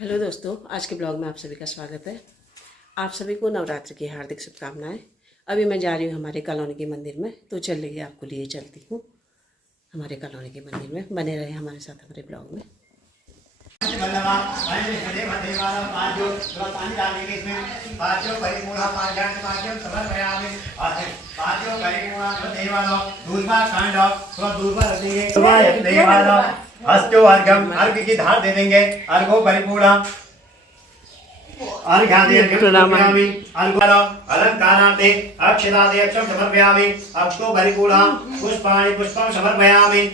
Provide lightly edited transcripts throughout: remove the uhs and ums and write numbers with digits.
Hello दोस्तों, आज के ब्लॉग में आप सभी का स्वागत है। आप सभी को नवरात्र की हार्दिक शुभकामनाएं। अभी मैं जा रही हूँ हमारे कॉलोनी के मंदिर में, तो चलिए आपको लिए चलती हूँ हमारे कॉलोनी के मंदिर में। बने रहे हमारे साथ हमारे ब्लॉग में। हस्तो अर्घम अर्घ की धार दे देंगे। अर्घो परिपूर्ण अर्घ्यादि अलंकारार्थे अक्षतादि अक्षम समर्पयामि। अक्षतो परिपूर्ण पुष्पाणि पुष्पं समर्पयामि।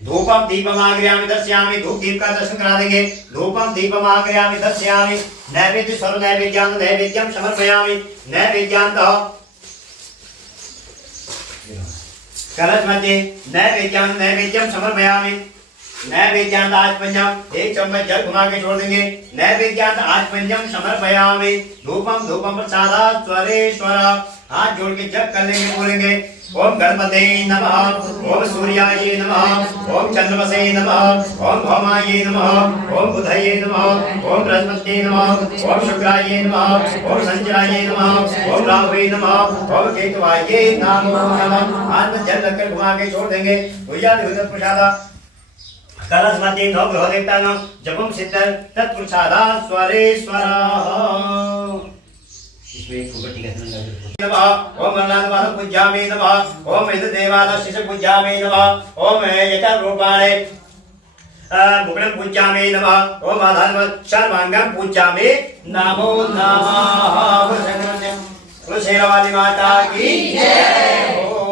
धूपम दीपम आग्रयामि दर्शयामि। धूप दीप का दर्शन करा देंगे। धूपम दीपम आग्रयामि दर्शयामि। नैवेद्य सर्व नैवेद्यां नैवेद्यं समर्पयामि। नैवेद्यांतः कलश मध्ये नैवेद्यं समर्पयामि। नैवेद्यांत आचमन्यम एक चम्मच जल घुमा के छोड़ देंगे। नैवेद्यांत आचमन्यम समर्पयामि। धूपम धूपम प्रसादा स्वरेश्वर हाथ जोड़ के जप कर लेंगे। बोलेंगे ओम गणपते नमः, ओम सूर्याय नमः, ओम चंद्रमसे नमः, ओम भौमाय नमः, ओम बुधये नमः, ओम बृहस्पतये नमः, ओम शुक्राय नमः, ओम संजयाय नमः, ओम राहुवे नमः, ओम केतवाय नमो नमः। हाथ में जल रखकर घुमा के छोड़ देंगे। प्रसादा कलश मध्ये नौ ग्रह देवतानां जपम सिद्ध तत्प्रसादा स्वरेश्वरः। ओम मन्नादवाद पूज्यामि नमः। ओम इंद्रदेवाद शिश पूज्यामि नमः। ओम यतरूपाणे मुकुटं पूज्यामि नमः। ओम आधारवत् सर्वांगं पूज्यामि नमो नमः। शेरावाली माता की जय हो।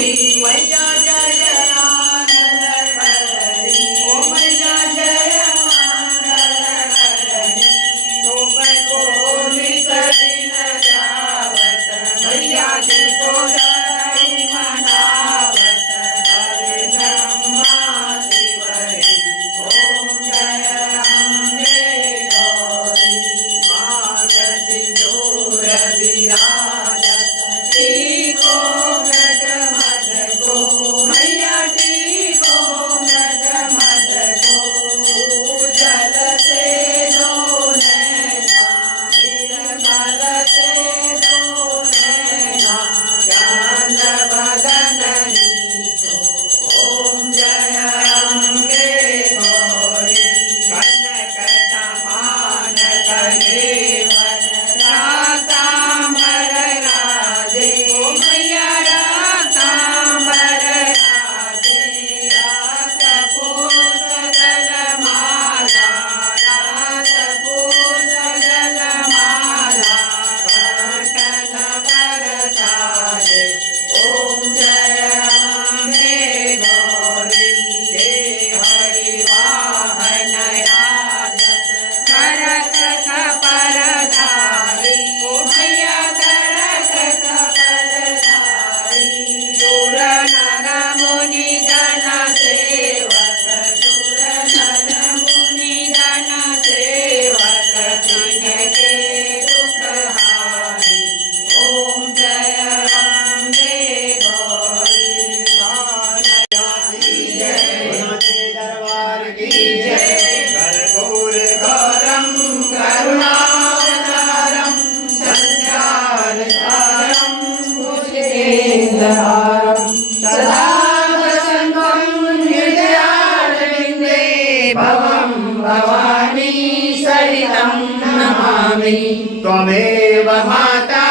त्वमेव माता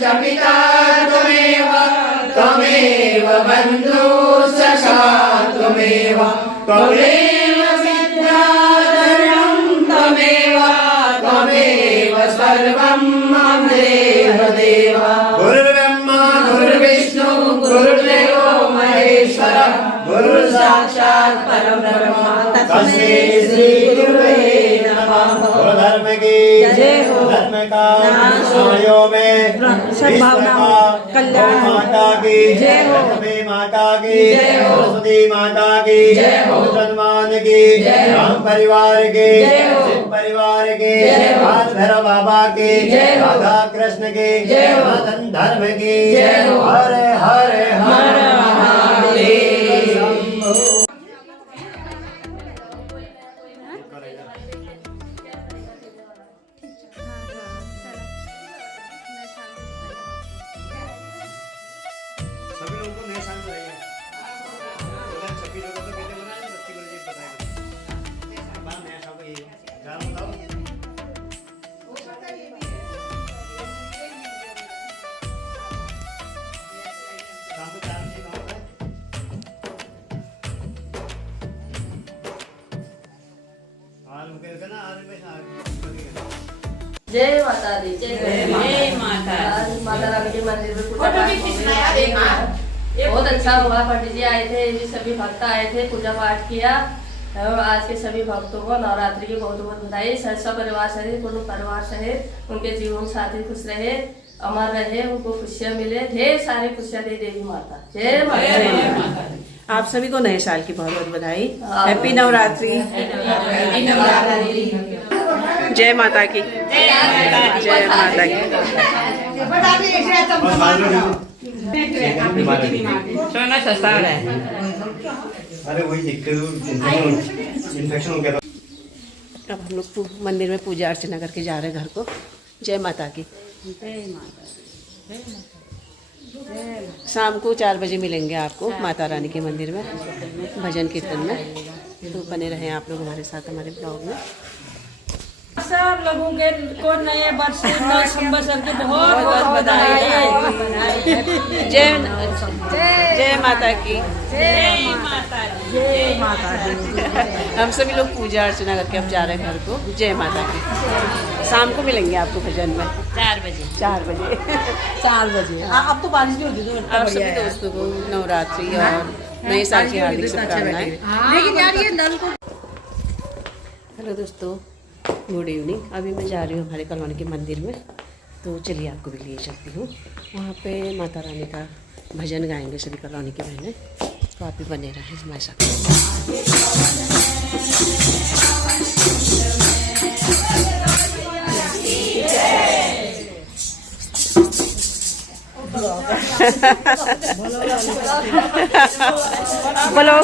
च पिता त्वमेव, त्वमेव बन्धु सखा त्वमेव, त्वमेव विद्याधरं त्वमेव, त्वमेव सर्वं मम देव। गुरुर्ब्रह्मा गुरुर्विष्णु गुरुर्देवो महेश्वर, गुरु साक्षात् परब्रह्म तस्मै श्री गुरुवे नमः। धर्म की जय हो। धर्म का आयो में सद्भावना कल्याण माता की जय हो। लक्ष्मी माता की जय हो। सरस्वती माता की जय हो। मुसलमान की जय हो। राम परिवार की जय हो। सिख परिवार की जय हो। भैरव बाबा की जय हो। राधा कृष्ण की जय हो। सनातन धर्म की जय हो। हर हर हर महादेव। जय माता दी। जय माता। आज माता रानी के मंदिर में पूजा पाठ हो गया। बहुत अच्छा हुआ, पंडित जी आए थे, ये सभी भक्त आए थे, पूजा पाठ किया। और आज के सभी भक्तों को नवरात्रि की बहुत बहुत बधाई। सब परिवार सहित, पूर्ण परिवार सहित उनके जीवन साथी खुश रहे, अमर रहे, उनको खुशियाँ मिले, ढेर सारी खुशियाँ दे देवी माता। जय माता। आप सभी को नए साल की बहुत बहुत बधाई। हैप्पी नवरात्रि। जय माता की। जय माता की। सोना सस्ता है। अरे वही दिक्कत, इन्फेक्शन हो गया था। अब हम लोग मंदिर में पूजा अर्चना करके जा रहे हैं घर को। जय माता की। शाम को 4 बजे मिलेंगे आपको माता रानी के मंदिर में भजन कीर्तन में। तो बने रहें आप लोग हमारे साथ हमारे ब्लॉग में। सब लोगों के को नए वर्ष के नए संवत्सर की बहुत बहुत बधाई। जय जय माता की। जय माता दी। जय माता दी। हम सभी लोग पूजा अर्चना करके अब जा रहे हैं घर को। जय माता की। शाम को मिलेंगे आपको भजन में 4 बजे। 4 बजे। 4 बजे। अब तो बारिश भी होती है। आप सभी दोस्तों को नवरात्रि और नए साल की हार्दिक शुभकामनाएं। लेकिन यार ये नल को हेलो दोस्तों, गुड इवनिंग। अभी मैं जा रही हूँ हमारे कॉलोनी के मंदिर में। तो चलिए आपको भी लिए चलती हूँ। वहाँ पे माता रानी का भजन गाएंगे सभी कॉलोनी के बहनें। तो आप भी बने रहें हमारे साथ। बोलो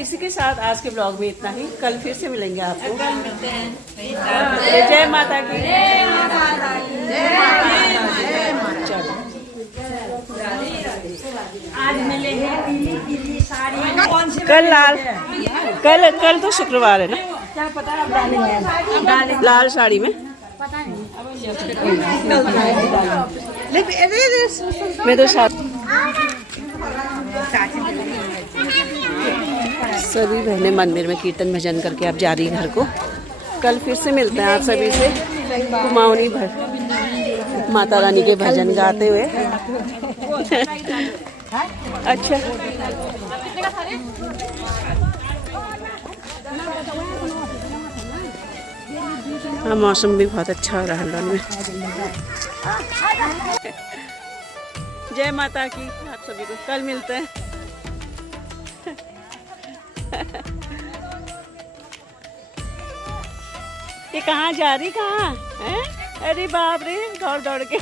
इसी के साथ आज के ब्लॉग में इतना ही। कल फिर से मिलेंगे आपको। जय माता की। चलो आज मिले हैं पीली पीली साड़ी। कौन सी कल लाल, कल तो शुक्रवार है ना। क्या पता अब डालेंगे लाल साड़ी में मैं तो सभी बहनें मंदिर में कीर्तन भजन करके अब जा रही घर को। कल फिर से मिलते हैं आप सभी से कुमाऊनी माता रानी के भजन गाते हुए। अच्छा, हाँ मौसम भी बहुत अच्छा हो रहा है लंदन में। जय माता की आप सभी को। कल मिलते हैं। ये कहाँ जा रही, कहाँ है? अरे बाप रे, दौड़ दौड़ के